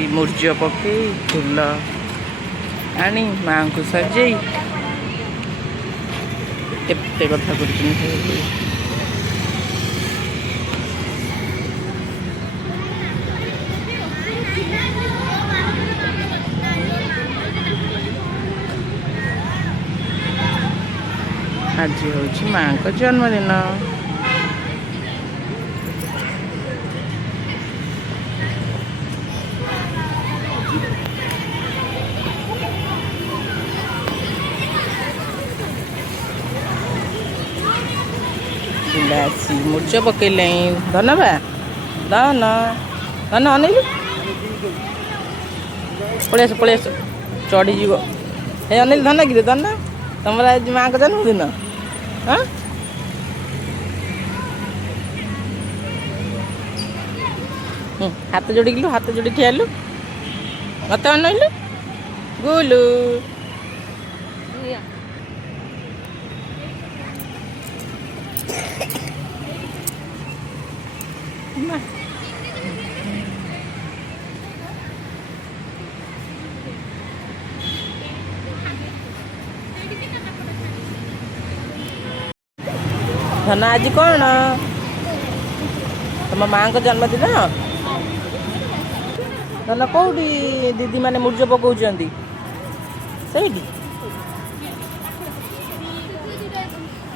आसी मूर्ज पकई फूल आनी माँ को सजे केते कथा कर आज हूँ माँ का जन्मदिन। मूर्ज पकईले धनबा धन धन अनेलु पलि आस चढ़ीज हे अनिल धन कि धन तुम आज माँ का जन्मदिन। हाँ हाथ जोड़िलु हाथ जोड़ी ठियालु मत अनइलु गुलु धन आज कौन तुम माँ का जन्मदिन धन कौटी दीदी मैंने मूर्ज पकाउछंती सही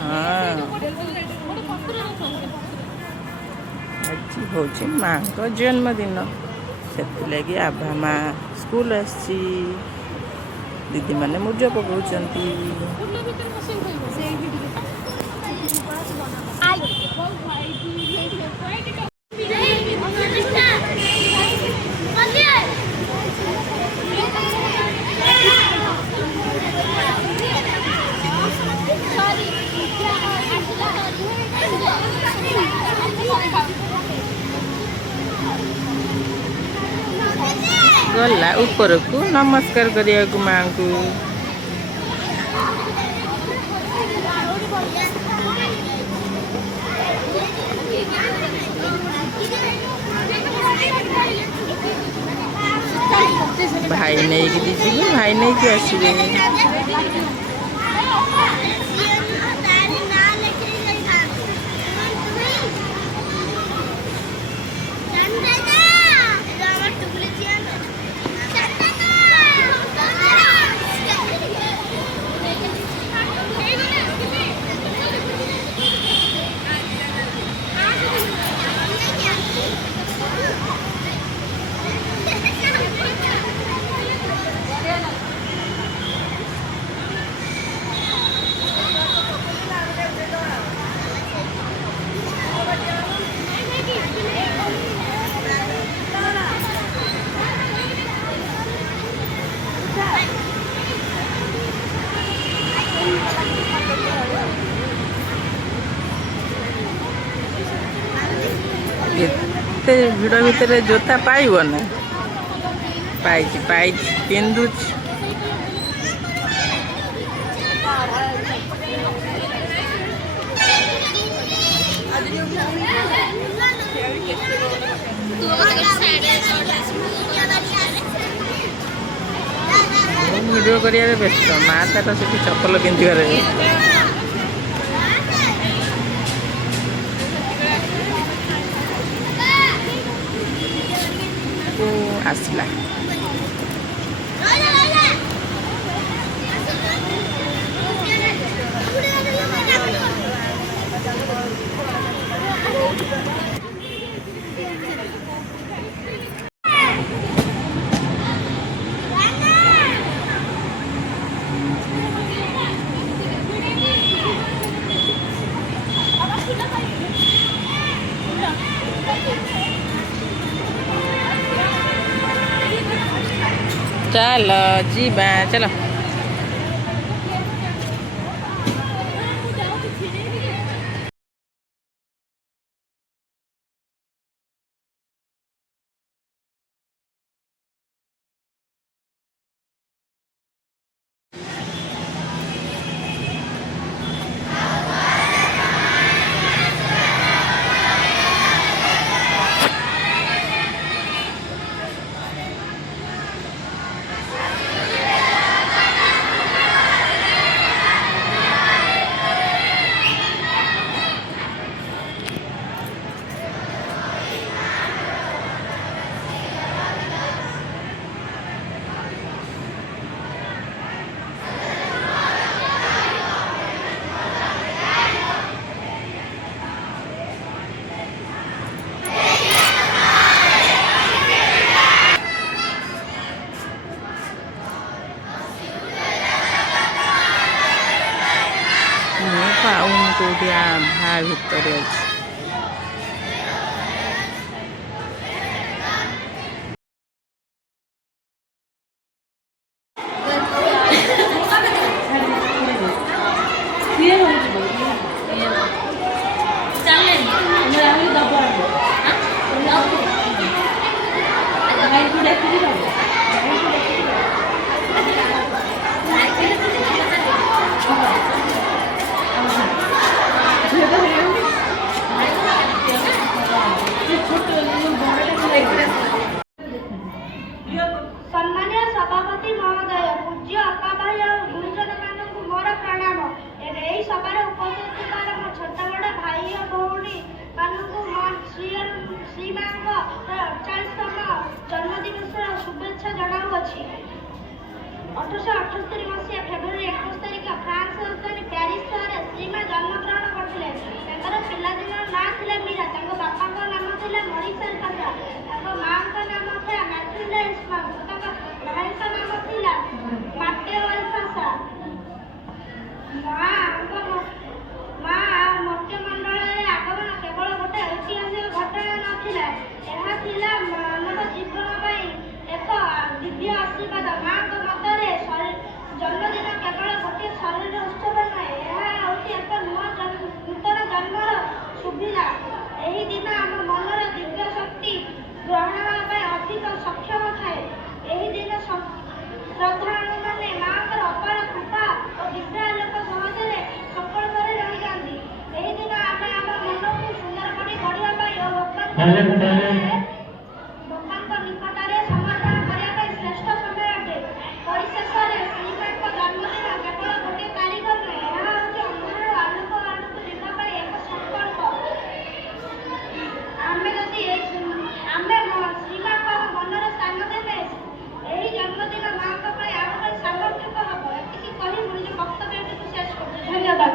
हाँ आज हूँ माँ का जन्मदिन से लगी आभा माँ स्कूल आसी दीदी मैंने मूर्ज पकाउछंती। गला ऊपर को नमस्कार करिया को माँ को भाई नहीं कि दीजिए भाई नहीं कि आसवे एते भिड़ भितर जोता पाइब ना पाई पिंधु वीडियो करिया व्यस्त माँ तार से चपल पिंधार आसला चलो जी बा चलो भा भितर अच्छी सम्मानीय सभापति महोदय पूज्य अपा भाई और गुरुजन मानक मोर प्रणाम यही सभार उपस्थित ଥିବା ମୋ ଛୋଟ ବଡ଼ ଭାଇ ଓ ଭଉଣୀ ମାନଙ୍କୁ ଶ୍ରୀମାଙ୍କ 48ତମ ଜନ୍ମଦିବସର ଶୁଭେଚ୍ଛା ଜଣାଉଅଛି। 1878 ମସିହା ଫେବୃଆରୀ 21 ତାରିଖ ଫ୍ରାନ୍ସ ରାଜଧାନୀ ପ୍ୟାରିସ୍ ସହରରେ ଶ୍ରୀମା ଜନ୍ମଗ୍ରହଣ କରିଥିଲେ। ତାଙ୍କର ପିଲାଦିନର ନାଁ ଥିଲା ମୀରା। ତାଙ୍କ ବାପାଙ୍କ ନାମ ଥିଲା ମରିସଲ ପାତ୍ରା। ତାଙ୍କ ମାଙ୍କ ନାମ ଥିଲା ମାଥିଲ୍ଡା ଇସ୍ମାମ। ତାଙ୍କ ଭାଇଙ୍କ ନାମ ଥିଲା ମାଟେଓ ଆଲଫାସା। ମା ମତ୍ସ୍ୟମଣ୍ଡଳରେ ଆଗମନ କେବଳ ଗୋଟେ ଐତିହାସିକ ଘଟଣା ନଥିଲା, ଏହା ଥିଲା ମାନବ ଜୀବନ ପାଇଁ ଏକ ଦିବ୍ୟ ଆଶୀର୍ବାଦ। ମାଙ୍କ ମତରେ ଜନ୍ମଦିନ କେବଳ ଗୋଟିଏ ଶରୀର ଉତ୍ସବ ନୁହେଁ, ଏହା ହେଉଛି ଏକ ନୂତନ ଜନ୍ମର ସୁବିଧା। ଏହି ଦିନ ଆମ ମନର ଦିବ୍ୟ ଶକ୍ତି ଗ୍ରହଣ ହେବା ପାଇଁ ଅଧିକ ସକ୍ଷମ ଥାଏ। ଏହି ଦିନ ଶ୍ରଦ୍ଧାଳୁମାନେ ମାଙ୍କର ଅପାର କୃପା ଓ ଦିବ୍ୟ ଆଲୋକ ସହଜରେ ସଫଳତାରେ ରହିଯାଆନ୍ତି। ଏହି ଦିନ ଆମେ ଆମ ମନକୁ ସୁନ୍ଦର କରି ଗଢ଼ିବା ପାଇଁ ଓ ଭଗବାନଙ୍କ ନିକଟରେ ସମର୍ପଣ କରିବା ପାଇଁ ଶ୍ରେଷ୍ଠ ସମୟ ଅଟେ। ପରିଶେଷରେ ଶ୍ରୀମାଙ୍କ ଜନ୍ମଦିନ କେବଳ ଗୋଟିଏ ତାରିଖ ନୁହେଁ, ଏହା ହେଉଛି ଅନ୍ଧାରରୁ ଆଲୋକ ଆଡ଼କୁ ଯିବା ପାଇଁ ଏକ ସଂକଳ୍ପ। ଆମେ ଶ୍ରୀମାଙ୍କ ମନରେ ସ୍ଥାନ ଦେଲେ ଏହି ଜନ୍ମଦିନ ମାଙ୍କ ପାଇଁ ଆମ ପାଇଁ ସାମର୍ଥ୍ୟକ ହେବ। ଏତିକି କହି ମୁଁ ନିଜ ବକ୍ତବ୍ୟଟିକୁ ଶେଷ କରୁଛି। ଧନ୍ୟବାଦ।